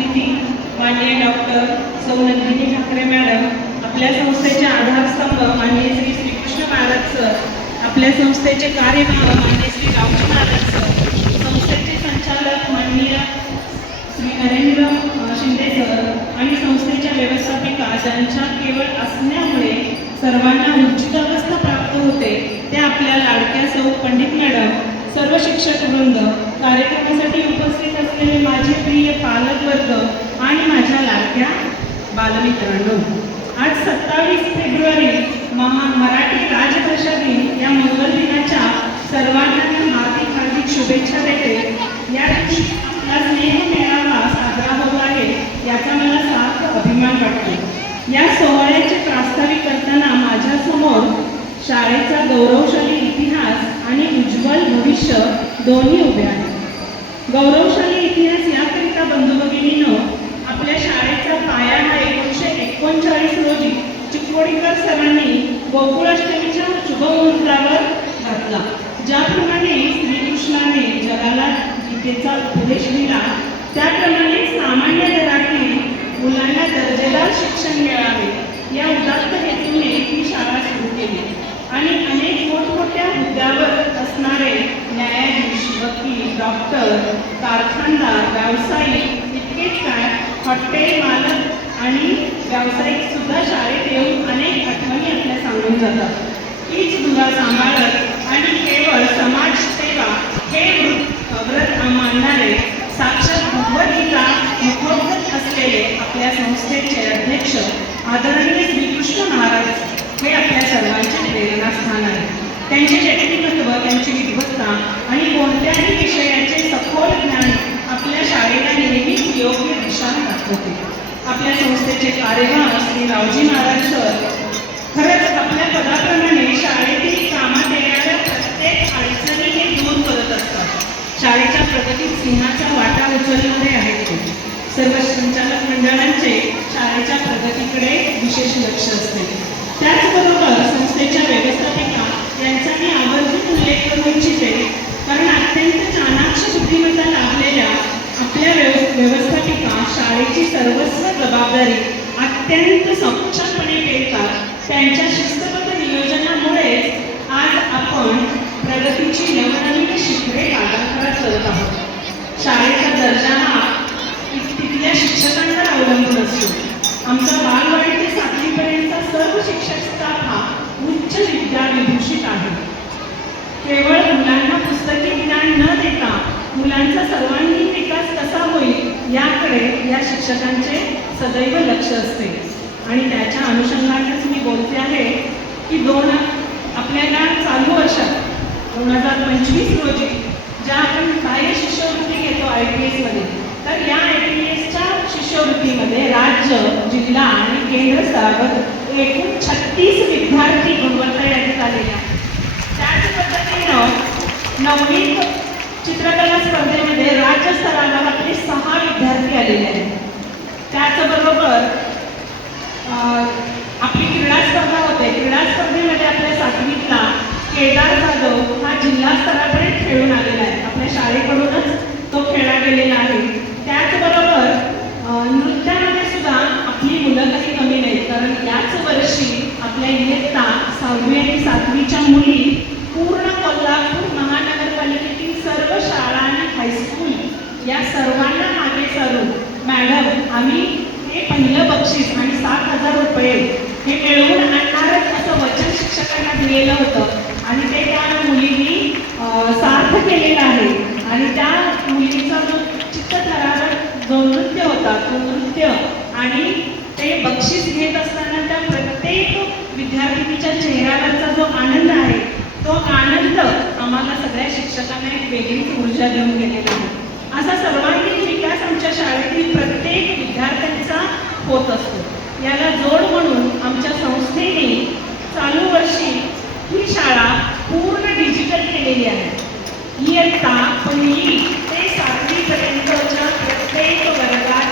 अतिथी माननीय डॉक्टर सौ नंदिनी ठाकरे मॅडम, आपल्या संस्थेचे आधारस्तंभ माननीय श्री श्रीकृष्ण महाराज सर, आपल्या संस्थेचे कार्यभार माननीय श्री रावजी महाराज सर, संस्थेचे संचालक माननीय श्री नरेंद्र शिंदे सर आणि संस्थेच्या व्यवस्थापिका ज्यांच्या केवळ असण्यामुळे सर्वांना उच्चितावस्था प्राप्त होते त्या आपल्या लाडक्या सौ पंडित मॅडम, सर्व शिक्षक वृंद, कार्यक्रमासाठी उपस्थित असलेले माझे प्रिय पालक वर्ग आणि माझ्या लाडक्या बालमित्रांनो, आज 27 फेब्रुवारी मराठी राजभाषा दिन या मंगल दिनाच्या सर्वांना हार्दिक हार्दिक शुभेच्छा देते। या दिवशी आपला स्नेह मेळावा साजरा होत आहे याचा मला सार्थ अभिमान वाटतो। या सोहळ्याचे प्रास्ताविक करताना माझ्यासमोर शाळेचा गौरवशाली इतिहास आणि उज्ज्वल भविष्य दोन्ही उभे आहेत। गौरवशाली इतिहास याकरिता बंधू भगिनींनो, आपल्या शाळेचा पाया हा 1939 रोजी चिकोडीकर सरांनी गोकुळाष्टमीच्या शुभमुहूर्तावर घातला। ज्याप्रमाणे श्रीकृष्णाने जगाला गीतेचा उपदेश दिला त्याप्रमाणे सामान्य घरातील मुलांना दर्जेदार शिक्षण मिळावे या उदात्त हेतूने ही शाळा सुरू केली आणि अनेक मोठमोठ्या हुद्द्यावर असणारे न्यायाधीश, वकील, डॉक्टर, कारखानदार, व्यावसायिक इतकेच काय हॉटेल मालक आणि व्यावसायिक सुद्धा शाळेत येऊन अनेक आठवणी आपल्या सांगून जातात। हीच धुरा सांभाळत आणि केवळ समाजसेवा हे व्रत मानणारे साक्षात भगवद्गीता मुखोद्गत असलेले आपल्या संस्थेचे अध्यक्ष आदरणीय श्रीकृष्ण महाराज हे आपल्या सर्वांचे प्रेरणास्थान आहे। त्यांचे व्यक्तिमत्व, त्यांची विद्वत्ता आणि कोणत्याही विषयाचे सखोल ज्ञान आपल्या शाळेला नेहमीच योग्य दिशा दाखवते। आपल्या संस्थेचे कार्यभार श्री रावजी महाराज सर खरंच आपल्या पदाप्रमाणे शाळेतील कामात येणाऱ्या प्रत्येक अडचणी हे दूर करत असतात। शाळेच्या प्रगतीत सिंहाचा वाटा उचलणारे आहेत ते। सर्व संचालक मंडळांचे शाळेच्या प्रगतीकडे विशेष लक्ष असते। त्याचबरोबर संस्थेच्या व्यवस्थापिका यांचा मी आवर्जून उल्लेख करू इच्छिते, कारण अत्यंत चाणाक्ष बुद्धिमत्ता लाभलेल्या आपल्या व्यवस्थापिका शाळेची सर्वस्व जबाबदारी अत्यंत सक्षमपणे पेलतात। त्यांच्या शिस्तबद्ध नियोजनामुळेच आज आपण प्रगतीची नवनवीन शिखरे पादाक्रांत करत आहोत। शाळेचा दर्जा हा तिथल्या शिक्षकांवर अवलंबून असतो। आमचा बालवाडी ते 7वी पर्यंतचा सर्व शिक्षक स्टाफ हा उच्च विद्याविभूषित आहे। केवळ मुलांना पुस्तकी ज्ञान न देता मुलांचा सर्वांगीण विकास कसा होईल याकडे या शिक्षकांचे सदैव लक्ष असते आणि त्याच्या अनुषंगानेच मी बोलते आहे की आपल्याला चालू वर्षात 2025 रोजी ज्या आपण बाह्य शिष्यवृत्ती घेतो ITS मध्ये, तर या ITSच्या शिष्यवृत्तीमध्ये राज्य, जिल्हा आणि केंद्र स्तरावर एकूण 36 विद्यार्थी गुणवत्ता यादीत आलेले आहेत। त्याच पद्धतीनं 9वी चित्रकला स्पर्धेमध्ये राज्य स्तरावर आपले 6 विद्यार्थी आलेले आहेत। त्याचबरोबर आपली क्रीडा स्पर्धा होते। क्रीडा स्पर्धेमध्ये आपल्या 7वीतला केदार जाधव हा जिल्हा स्तरापर्यंत खेळून आलेला आहे। आपल्या शाळेकडूनच तो खेळला गेलेला आहे। त्याचबरोबर नृत्यामध्ये सुद्धा आपली मुलं काही कमी नाहीत, कारण याच वर्षी आपल्या इयत्ता 6वी आणि 7वीच्या मुली पूर्ण कोल्हापूर महानगरपालिकेतील सर्व शाळा आणि हायस्कूल या सर्वांना मागे सारून मॅडम आम्ही हे पहिलं बक्षीस आणि 7,000 रुपये हे मिळवून आणणारच असं वचन शिक्षकांना दिलेलं होतं आणि ते त्या मुलींनी सार्थ केलेलं आहे। आणि त्या मुलीचा जो चित्तथरारक जो नृत्य होता तो नृत्य आणि ते बक्षीस घेत असताना त्या प्रत्येक विद्यार्थिनीच्या चेहऱ्यावरचा जो आनंद आहे तो आनंद आम्हाला सगळ्या शिक्षकांना एक वेगळीच ऊर्जा देऊन गेलेला आहे। असा सर्वांगीण विकास आमच्या शाळेतील प्रत्येक विद्यार्थ्यांचा होत असतो। याला जोड म्हणून आमच्या संस्थेने चालू वर्षी ही शाळा पूर्ण डिजिटल केलेली आहे। इयत्ता 1ली ते 7वी पर्यंतच्या प्रत्येक वर्गात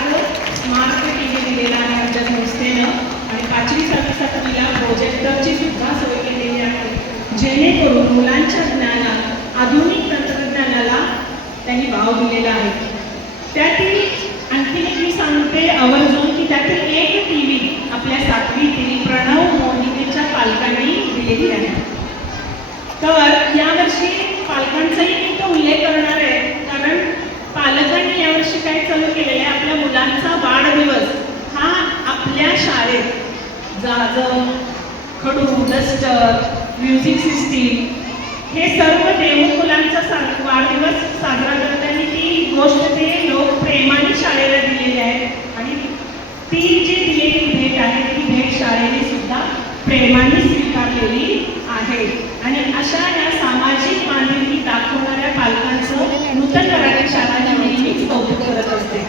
स्मार्ट टीव्ही दिलेला आहे आमच्या संस्थेनं आणि 5वी 6वी 7वीला प्रोजेक्टरची सुद्धा सोय केलेली आहे, जेणेकरून मुलांच्या ज्ञानात आधुनिक तंत्रज्ञानाला त्यांनी वाव दिलेला आहे। त्यातील आणखी एक मी आवर्जून की त्यातील एक टीव्ही आपल्या सातवीतील प्रणव मोहितेच्या पालकांनी दिलेली आहे. तर यावर्षी पालकांचाही मी तो उल्लेख करणार आहे, कारण पालकांनी यावर्षी काय चालू केलेलं आहे, आपल्या मुलांचा वाढदिवस हा आपल्या शाळेत जाजम, खडू, डस्टर, म्युझिक सिस्टीम हे सर्व देऊन मुलांचा वाढदिवस साजरा करताना ती गोष्ट ते लोक प्रेमाने शाळेला दिलेली आहे. आणि ती जी दिलेली भेट आहे ती भेट शाळेने सुद्धा प्रेमाने स्वीकारलेली आहे. आणि अशा या सामाजिक बांधिलकी दाखवणाऱ्या पालकांचं नूतन मराठी शाळा नेहमीच कौतुक करत असते.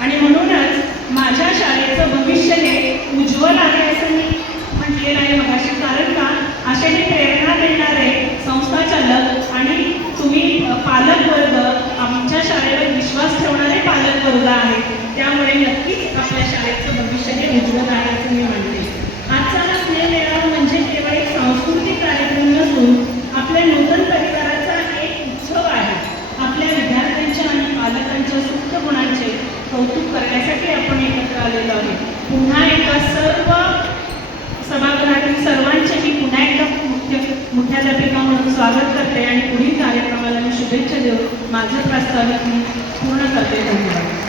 आणि म्हणूनच माझ्या शाळेचं भविष्य हे उज्ज्वल आहे असं मी म्हटलेलं आहे मगाशी. कारण का अशाने प्रेरणा देणारे संस्थाचालक आणि तुम्ही पालक वर्ग, आमच्या शाळेवर विश्वास ठेवणारे पालक वर्ग आहेत. त्यामुळे नक्कीच आपल्या शाळेचं भविष्य हे उज्ज्वल आहे असं मी म्हणते. आजचा हा स्नेह मेळावा म्हणजे केवळ एक सांस्कृतिक कार्यक्रम नसून आपल्या नूतन परिवाराचा एक उत्सव आहे. आपल्या विद्यार्थ्यांच्या आणि पालकांच्या सुप्त गुणांचे कौतुक करण्यासाठी आपण एकत्र आलेलो आहोत. पुन्हा एकदा सर्व सभागृहातील सर्वांचे मी पुन्हा एकदा मुख्याध्यापिका म्हणून स्वागत करते आणि पुढील कार्यक्रमाला मी शुभेच्छा देऊन माझं प्रास्ताविक मी पूर्ण करते. धन्यवाद.